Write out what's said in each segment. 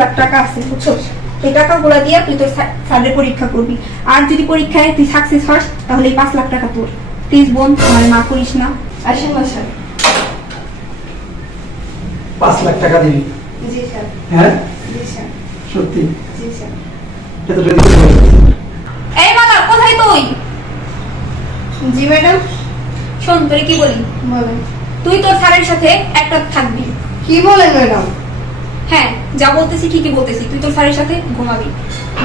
লাখ টাকা আছে বুঝছো, এই টাকাগুলো দিয়ে তুই তোর স্যারের পরীক্ষা করবি। আর যদি পরীক্ষায় তুই সাকসেস হস তাহলে এই 5 লাখ টাকা তোর। প্লিজ বোন, আমার না করিস না। আসেন না স্যার। 5 লাখ টাকা দিবি? জি স্যার। হ্যাঁ জি স্যার। সত্যি? জি স্যার। এটা তো রেডি করে এই মালা, কোথায় তুই? জি ম্যাডাম। শোন, তোরে কি বলি, বলেন। তুই তোর স্যারের সাথে একটা থাকবি। কি বলেন ম্যাডাম? হ্যাঁ, যা বলতেছি ঠিকই বলতেছি, তুই তোর স্যারের সাথে ঘুমাবি।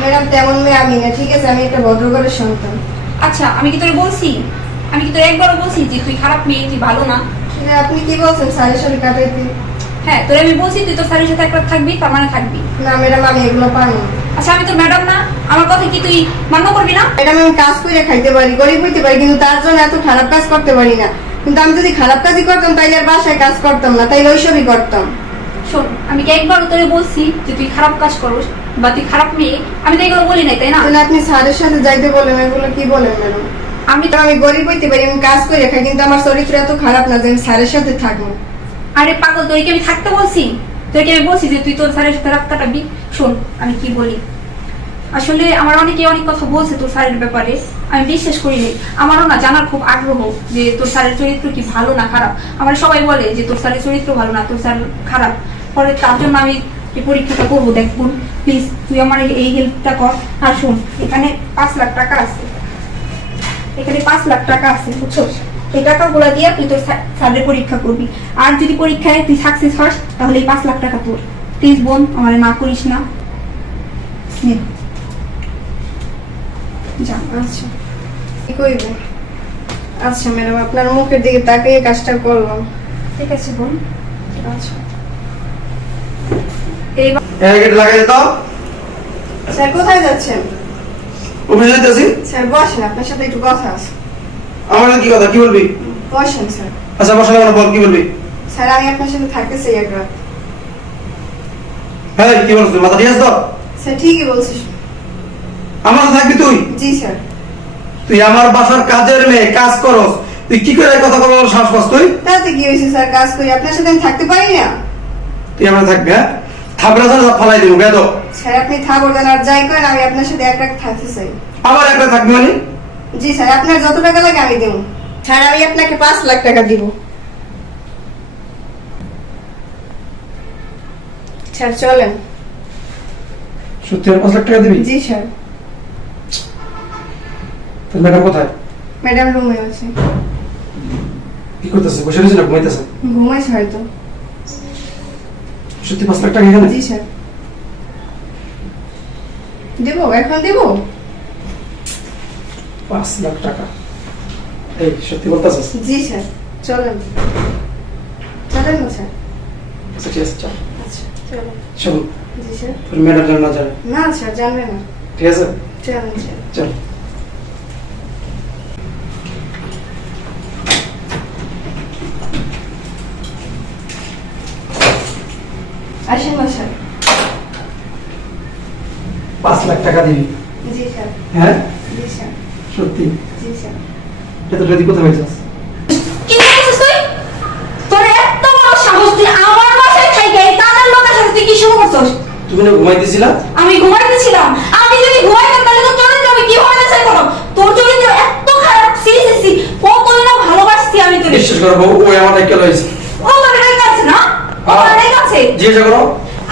ম্যাডাম তেমন মেয়ে আমি না, ঠিক আছে? আমি একটা ভদ্রঘরের সন্তান। আচ্ছা, আমি কি তোরে বলছি, আমি কি তোরে একবারও বলছি যে তুই খারাপ মেয়ে, তুই ভালো না? এটা আপনি কি বলছেন? স্যারের সাথে কাটাইতে? হ্যাঁ, তোরে আমি বলছি তুই তোর স্যারের সাথে একবার থাকবি, তার মানে থাকবি। না ম্যাডাম, আমি এগুলো পারি না। আচ্ছা, আমি তোর ম্যাডাম না? আমার কথা কি তুই মান্য করবি না? ম্যাডাম আমি কাজ করে খাইতে পারি, গরিব হইতে পারি, কিন্তু তার জন্য এত খারাপ কাজ করতে পারি না। কিন্তু আমি যদি খারাপ কাজই করতাম তাইলে আর বাসায় কাজ করতাম না, তাইলে ওইসবই করতাম। শোন, আমি কি একবার তোরে বলছি যে তুই খারাপ কাজ করস বা তুই খারাপ মেয়ে? আমি তো এগুলো বলি নাই, তাই না? তাহলে আপনি স্যারের সাথে যাইতে বলেন, এগুলো কি বলেন ম্যাডাম? আমি গরিব হইতে পারি, আমি কাজ করে খাই, কিন্তু আমার চরিত্র এত খারাপ না যে আমি স্যারের সাথে থাকবো। আরে পাগল, তোরে কি আমি থাকতে বলছি? তোরে কি আমি বলছি যে তুই তোর স্যারের সাথে রাত কাটাবি? শোন, আমি কি বলি, আসলে আমার অনেকে অনেক কথা বলছে তোর স্যারের ব্যাপারে, আমি বিশ্বাস করি নাই। আমারও না জানার খুব আগ্রহ যে তোর স্যারের চরিত্র কি ভালো না খারাপ। আমার সবাই বলে যে তোর স্যারের চরিত্র ভালো না, তোর স্যার খারাপ। পরে তার জন্য আমি এই পরীক্ষাটা করবো। দেখুন প্লিজ, তুই আমার এই হেল্পটা কর। আর শোন, এখানে 5 লাখ টাকা আছে, এখানে 5 লাখ টাকা আছে বুঝছো, এই টাকাগুলো দিয়ে তুই তোর স্যারের পরীক্ষা করবি। আর যদি পরীক্ষায় তুই সাকসেস হস তাহলে এই 5 লাখ টাকা তোর। প্লিজ বোন, আমার না করিস না। নে। যা। আচ্ছা কি কইব? আচ্ছা ম্যাডাম, আপনার মুখের দিকে তাকিয়ে কাজটা করলাম। ঠিক আছে বোন। আচ্ছা এইবার এই গেট লাগাই দে তো। স্যার কোথায় যাচ্ছেন? অফিসে যাইতেছি। স্যার বসেন, আপনার সাথে একটু কথা আছে। আমার সাথে কি কথা, কি বলবি? বসেন স্যার। আচ্ছা বসে না, বল কি বলবি? স্যার আমি আপনার সাথে থাকতে চাই এক রাত। হ্যাঁ কি বলছিস, মাথা ঠিক আছে তো? স্যার ঠিকই বলছিস। আমার সাথে থাকবি তুই? জি স্যার। তুই আমার বাসার কাজের মেয়ে, কাজ করস, তুই কি করে এই কথা বলার সাহস পাস তুই? তাতে কি হয়েছে স্যার, কাজ করি, আপনার সাথে আমি থাকতে পারি না? তুই আমার থাকবি? হ্যাঁ, থাপড়া ধরে ফালাই দিব বেদ। স্যার আপনি থাকবেন আর যাই করেন, আমি আপনার সাথে এক রাত থাকতে চাই। আবার একটা থাকবি মানে? জি স্যার, আপনার যত টাকা লাগে আমি দেব। স্যার আমি আপনাকে 5 লাখ টাকা দিব। স্যার চলেন। সত্যি আর 5 লাখ টাকা দিবি? জি স্যার। তোর ম্যাডাম কোথায়? ম্যাডাম রুমে আছে। কি করতেছে, বসে রয়েছে না ঘুমাইতেছে? ঘুমাইছে হয়তো। সত্যি 5 লাখ টাকা এখানে? জি স্যার। দেব, এখন দেব। 5 লাখ টাকা? এই সত্যি বলতেছিস? জি স্যার। চলেন চলেন না স্যার। আচ্ছা ঠিক আছে চল। আচ্ছা চলেন। শোন, জি স্যার। তোর ম্যাডাম যেন না জানে, না স্যার, জানবে না। ঠিক আছে? চলেন স্যার। চল। আসেন না স্যার। 5 লাখ টাকা দিবি? জি স্যার। হ্যাঁ জি স্যার। সত্যি? জি স্যার। এটা রেডি কোথায় হয়েছিস? কি করছিস তুই? তোর এত বড় সাহস, তুই আমার বাসায় থাইকা এই কাজের লোকের সাথে তুই কি শুরু করছস? তুমি না ঘুমাইতেছিলা? আমি ঘুমাইতেছিলাম। আমি যদি ঘুমাইতাম তাহলে তোর চরিত্র আমি কি হয়ে যাই করব? তোর চরিত্র এত খারাপ, সি সি সি, কতই না ভালোবাসছি আমি তোরে। বিশ্বাস করো বউ, ওই আমার একটা লইছে। ও তোর রেগে আছে না? ও তোর রেগে আছে? জিজ্ঞাসা করো।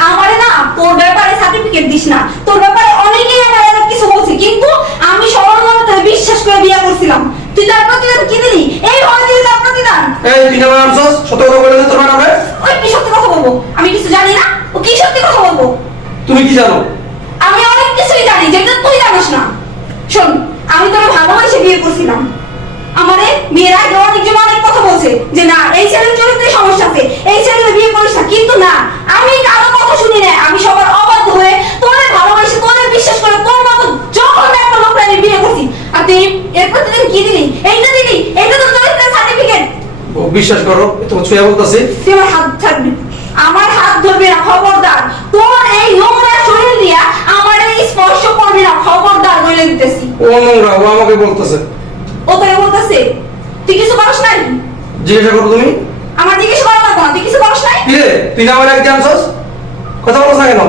আমারে না তোর ব্যাপারে সার্টিফিকেট দিস না। তোর ব্যাপারে অনেকেই আমার অনেক কিছু বলছে, কিন্তু আমি সবার মনে তোরে বিশ্বাস করে বিয়ে করছিলাম। তুই তার প্রতিদান কি দিলি? এই ভয় দিলি তার প্রতিদান? এই তুই না আমছস, সত্য কথা বলে দে তোর ম্যাডামে। ওই কি সত্যি কথা বলবো? আমি কিছু জানি না? ও কি সত্যি কথা বলবো? তুমি কি জানো? আমি অনেক কিছুই জানি যেটা তুই জানিস না। শোন, আমি তোরে ভালোবাসে বিয়ে করছিলাম। আমারে বিয়ের আগে অনেকজন অনেক কথা বলছে যে না, এই ছেলের চরিত্রে সমস্যা আছে, এই ছেলের বিয়ে করিস না, কিন্তু না, আমি কারো কথা শুনি না। আমি সবার অবাধ্য হয়ে তোরে ভালোবাসি, তোরে বিশ্বাস করে তোর মতো যখন একটা লোককে আমি বিয়ে করছি। আর তুই এর প্রতিদিন কি দিলি? এইটা দিলি? এইটা তো চরিত্রের সার্টিফিকেট। ও বিশ্বাস করো, তোমার ছুঁয়া বলতাছি। তুই আমার হাত ছাড়বি, আমার হাত ধরবি না, খবরদার। তোর এই নোংরা শরীর দিয়া আমার এই স্পর্শ করবি না, খবরদার বলে দিতেছি। ও নোংরা, ও আমাকে বলতেছে। ও তোকে বলতেছে? তুই কিছু করিস নাই? জিজ্ঞাসা করো তুমি। আমার জিজ্ঞেস করা লাগবে না, তুই কিছু করিস নাই? কি রে, তুই না আমার এক জানছস, কথা বলছ না কেন?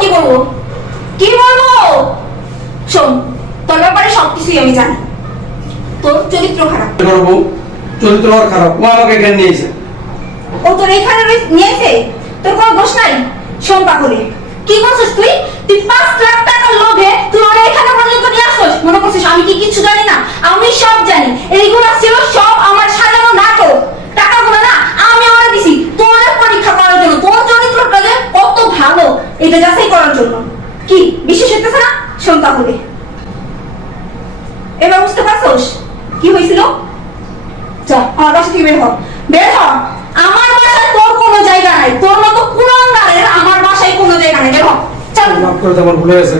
কি বলবো কি বলবো? শোন, তোর ব্যাপারে সবকিছুই আমি জানি। তোর চরিত্র খারাপ। করবো চরিত্র আর খারাপ, ও আমাকে এখানে নিয়েছে। ও তোর এখানে নিয়েছে, তোর কোনো দোষ নাই। শোন পাগলে, কি করছিস তুই? তুই 5 লাখ টাকার লোভে তুই ওরা এখানে পর্যন্ত নিয়ে আসছিস। মনে করছিস আমি কি কিছু জানি না? আমি সব জানি। এইগুলো ছিল সব আমার সাজানো নাটক। টাকাগুলো না আমি ওরা দিছি তোর পরীক্ষা করার জন্য, তোর চরিত্রটা যে কত ভালো এটা যাচাই করার জন্য। কি বিশেষ হইতেছে না? শোন তাহলে, এবার বুঝতে পারছস কি হয়েছিল? যা আমার বাসা থেকে বের হ, বের হ। আমার বাসায় তোর কোনো জায়গা নাই। তোর মতো কুলাঙ্গারের আমার বাসায় কোনো জায়গা নাই। বের হ, চল। মাফ করে দে, আমার ভুল হয়েছে।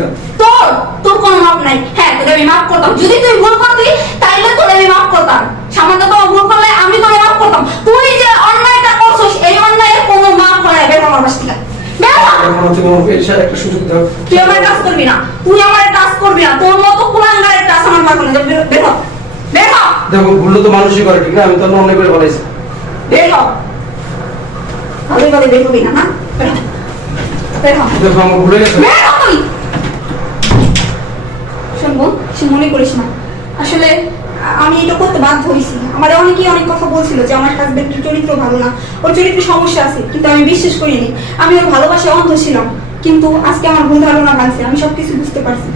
তোর কোনো মাপ নাই। হ্যাঁ, তোকে আমি মাফ করতাম যদি তুই ভুল করতি, তাইলে তোকে আমি মাফ করতাম। সামান্য তো ভুল করলে আমি তোকে মাফ করতাম। তুই যে অন্যায়টা করছিস, এই অন্যায়ের কোনো মাপ হয় না। বের হ আমার বাসা থেকে, বের হ। এখন তুমি আমাকে এসে একটা সুযোগ দাও। তুই আমার কাজ করবি না, তুই আমার কাজ করবি না। তোর মতো কুলাঙ্গারের কাজ আমার মারবো না। বের হ, বের হ, দেখো ভুল তো মানুষই করে, ঠিক না? আমি তো অনেক করে বলেছি। বের হ। ভালোই ভালো বের হবি না, না? বের হ, বের হ, দেখো আমার ভুলে গেছে। বের হ তুই। শুনবো, সে মনে করিস না। আসলে আমি এটা করতে বাধ্য হয়েছি। আমার অনেকেই অনেক কথা বলছিল যে আমার হাজবেন্ডের চরিত্র ভালো না, ওর চরিত্রে সমস্যা আছে, কিন্তু আমি বিশ্বাস করিনি। আমি ওর ভালোবাসায় অন্ধ ছিলাম, কিন্তু আজকে আমার ভুল ধারণা ভাঙছে। আমি সবকিছু বুঝতে পারছি।